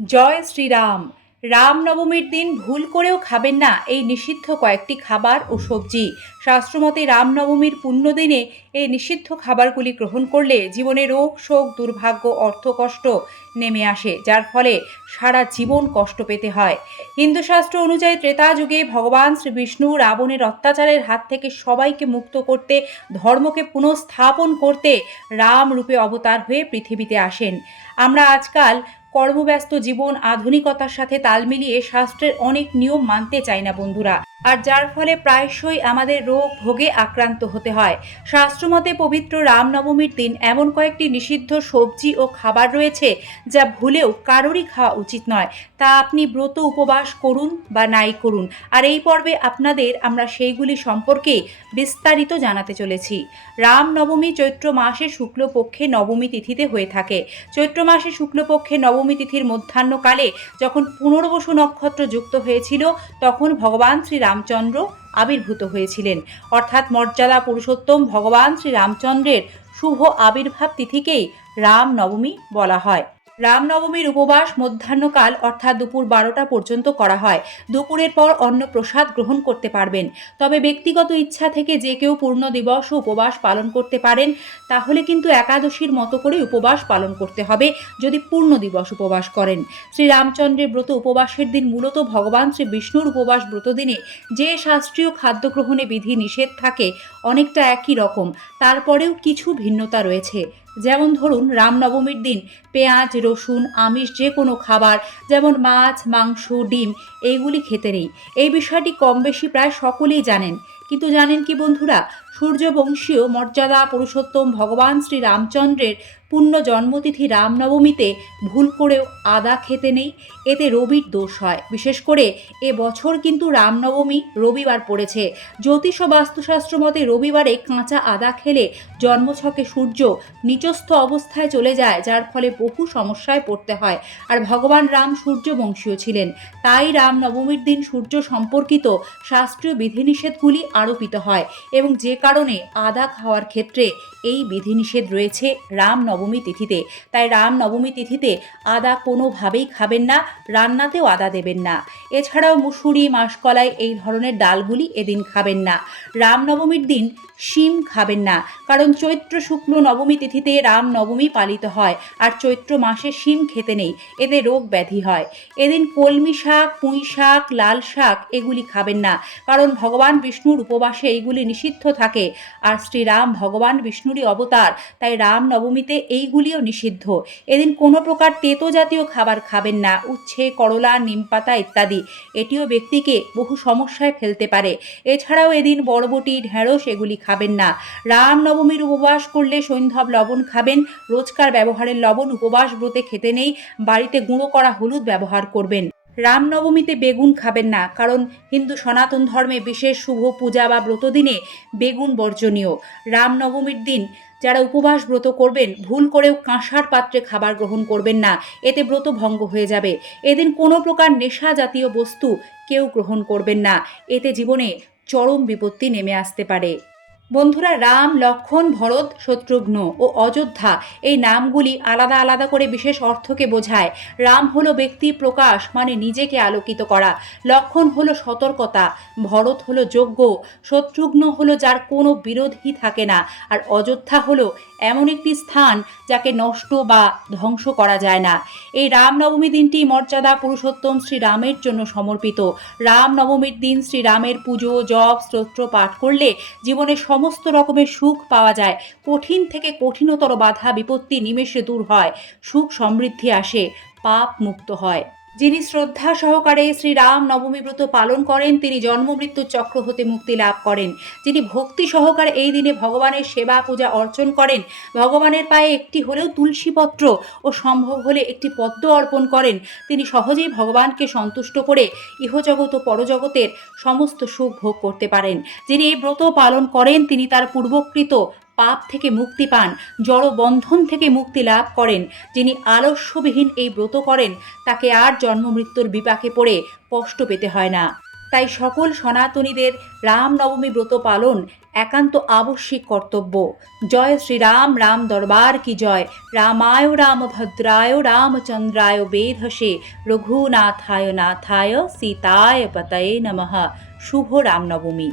জয় শ্রীরাম। রামনবমীর দিন ভুল করেও খাবেন না এই নিষিদ্ধ কয়েকটি খাবার ও সবজি। শাস্ত্রমতে রামনবমীর পুণ্যদিনে এই নিষিদ্ধ খাবারগুলি গ্রহণ করলে জীবনে রোগ, শোক, দুর্ভাগ্য, অর্থকষ্ট নেমে আসে, যার ফলে সারা জীবন কষ্ট পেতে হয়। হিন্দু শাস্ত্র অনুযায়ী ত্রেতা যুগে ভগবান শ্রী বিষ্ণু রাবণের অত্যাচারের হাত থেকে সবাইকে মুক্ত করতে, ধর্মকে পুনঃস্থাপন করতে রাম রূপে অবতার হয়ে পৃথিবীতে আসেন। আমরা আজকাল কর্মব্যস্ত জীবন আধুনিকতার সাথে তাল মিলিয়ে শাস্ত্রের অনেক নিয়ম মানতে চায় না বন্ধুরা। আর যার ফলে প্রায়শই আমাদের রোগ ভোগে আক্রান্ত হতে হয়। শাস্ত্রমতে পবিত্র রামনবমীর দিন এমন কয়েকটি নিষিদ্ধ সবজি ও খাবার রয়েছে যা ভুলেও কারোরই খাওয়া উচিত নয়। তা আপনি ব্রত উপবাস করুন বা নাই করুন। আর এই পর্বে আপনাদের আমরা সেইগুলি সম্পর্কে বিস্তারিত জানাতে চলেছি। রামনবমী চৈত্র মাসে শুক্লপক্ষে নবমী তিথিতে হয়ে থাকে। চৈত্র মাসে শুক্লপক্ষে নবমী তিথির মধ্যাহ্নকালে যখন পুনর্বসু নক্ষত্র যুক্ত হয়েছিল, তখন ভগবান শ্রী রামচন্দ্র আবির্ভূত হয়েছিলেন। অর্থাৎ মর্যাদা পুরুষোত্তম ভগবান শ্রীরামচন্দ্রের শুভ আবির্ভাব তিথিকেই রাম নবমী বলা হয়। রামনবমীর উপবাস মধ্যাহ্নকাল অর্থাৎ দুপুর বারোটা পর্যন্ত করা হয়। দুপুরের পর অন্ন প্রসাদ গ্রহণ করতে পারবেন। তবে ব্যক্তিগত ইচ্ছা থেকে যে কেউ পূর্ণ দিবস উপবাস পালন করতে পারেন, তাহলে কিন্তু একাদশীর মতো করে উপবাস পালন করতে হবে যদি পূর্ণ দিবস উপবাস করেন। শ্রী রামচন্দ্রের ব্রত উপবাসের দিন মূলত ভগবান শ্রী বিষ্ণুর উপবাস ব্রত দিনে যে শাস্ত্রীয় খাদ্য গ্রহণে বিধি নিষেধ থাকে, অনেকটা একই রকম। তারপরেও কিছু ভিন্নতা রয়েছে। যেমন ধরুন, রামনবমীর দিন পেঁয়াজ, রসুন, আমিষ যে কোনো খাবার, যেমন মাছ, মাংস, ডিম, এইগুলি খেতে নেই। এই বিষয়টি কম বেশি প্রায় সকলেই জানেন। কিন্তু জানেন কি বন্ধুরা? সূর্যবংশীয় মর্যাদা পুরুষোত্তম ভগবান শ্রী রামচন্দ্রের পূর্ণ জন্মতিথি রামনবমীতে ভুল করেও আদা খেতে নেই, এতে রবির দোষ হয়। বিশেষ করে এ বছর কিন্তু রামনবমী রবিবার পড়েছে। জ্যোতিষ বাস্তুশাস্ত্র মতে রবিবারে কাঁচা আদা খেলে জন্মছকে সূর্য নিচস্থ অবস্থায় চলে যায়, যার ফলে বহু সমস্যায় পড়তে হয়। আর ভগবান রাম সূর্যবংশীয় ছিলেন। তাই রামনবমীর দিন সূর্য সম্পর্কিত শাস্ত্রীয় বিধিনিষেধগুলি আরোপিত হয় এবং যে কারণে আদা খাওয়ার ক্ষেত্রে এই বিধিনিষেধ রয়েছে রাম নবমী তিথিতে। তাই রাম নবমী তিথিতে আদা কোনোভাবেই খাবেন না, রান্নাতেও আদা দেবেন না। এছাড়াও মুসুরি, মাসকলাই এই ধরনের ডালগুলি এদিন খাবেন না। রাম নবমীর দিন শিম খাবেন না, কারণ চৈত্র শুক্ল নবমী তিথিতে রাম নবমী পালিত হয় আর চৈত্র মাসে শিম খেতে নেই, এতে রোগ ব্যাধি হয়। এদিন কলমি শাক, পুঁই শাক, লাল শাক এগুলি খাবেন না, কারণ ভগবান বিষ্ণুর উপবাসে এইগুলি নিষিদ্ধ থাকে আর শ্রীরাম ভগবান বিষ্ণুরই অবতার, তাই রাম নবমীতে এইগুলিও নিষিদ্ধ। এদিন কোনো প্রকার তেতো জাতীয় খাবার খাবেন না, উচ্ছে, করলা নিমপাতা ইত্যাদি। এটিও ব্যক্তিকে বহু সমস্যায় ফেলতে পারে। এছাড়াও এদিন বরবটি, ঢেঁড়স এগুলি খাবেন না। রাম নবমীর উপবাস করলে সৈন্ধব লবণ খাবেন, রোজকার ব্যবহারের লবণ উপবাস ব্রতে খেতে নেই, বাড়িতে গুঁড়ো করা হলুদ ব্যবহার করবেন। রামনবমীতে বেগুন খাবেন না, কারণ হিন্দু সনাতন ধর্মে বিশেষ শুভ পূজা বা ব্রতদিনে বেগুন বর্জনীয়। রামনবমীর দিন যারা উপবাস ব্রত করবেন, ভুল করেও কাঁসার পাত্রে খাবার গ্রহণ করবেন না, এতে ব্রত ভঙ্গ হয়ে যাবে। এদিন কোনো প্রকার নেশা জাতীয় বস্তু কেউ গ্রহণ করবেন না, এতে জীবনে চরম বিপত্তি নেমে আসতে পারে। বন্ধুরা, রাম, লক্ষণ, ভরত, শত্রুঘ্ন ও অযোধ্যা এই নামগুলি আলাদা আলাদা করে বিশেষ অর্থকে বোঝায়। রাম হলো ব্যক্তি প্রকাশ মানে নিজেকে আলোকিত করা। লক্ষণ হলো সতর্কতা, ভরত হলো যোগ্য, শত্রুঘ্ন হলো যার কোনো বিরোধী থাকে না। আর অযোধ্যা হলো এমন একটি স্থান যাকে নষ্ট বা ধ্বংস করা যায় না। এই রামনবমী দিনটি মর্যাদা, পুরুষোত্তম শ্রীরামের জন্য সমর্পিত। রামনবমীর দিন শ্রীরামের পুজো, জপ, স্তোত্র পাঠ করলে জীবনে সমস্ত রকমের সুখ পাওয়া যায়। কঠিন থেকে কঠিনতর বাধা বিপত্তি নিমেষে দূর হয়। সুখ সমৃদ্ধি আসে, পাপ মুক্ত হয়। যিনি শ্রদ্ধা সহকারে শ্রীরাম নবমী ব্রত পালন করেন, তিনি জন্মমৃত্যুর চক্র হতে মুক্তি লাভ করেন। যিনি ভক্তি সহকারে এই দিনে ভগবানের সেবা পূজা অর্চন করেন, ভগবানের পায়ে একটি হলেও তুলসীপত্র ও সম্ভব হলে একটি পদ্ম অর্পণ করেন। তিনি সহজেই ভগবানকে সন্তুষ্ট করে ইহজগৎ ও পরজগতের সমস্ত সুখ ভোগ করতে পারেন। যিনি এই ব্রত পালন করেন, তিনি তার পূর্বকৃত পাপ থেকে মুক্তি পান জড় বন্ধন থেকে মুক্তি লাভ করেন। যিনি আলস্যবিহীন এই ব্রত করেন, তাকে আর জন্ম মৃত্যুর বিপাকে পড়ে কষ্ট পেতে হয় না। তাই সকল সনাতনীদের রামনবমী ব্রত পালন একান্ত আবশ্যিক কর্তব্য। জয় শ্রীরাম, রাম দরবার কি জয়। রামায় রামভদ্রায়, রামচন্দ্রায় বেধসে। রঘুনাথায় নাথায় সীতায় পতয়ে নমঃ। শুভ রামনবমী।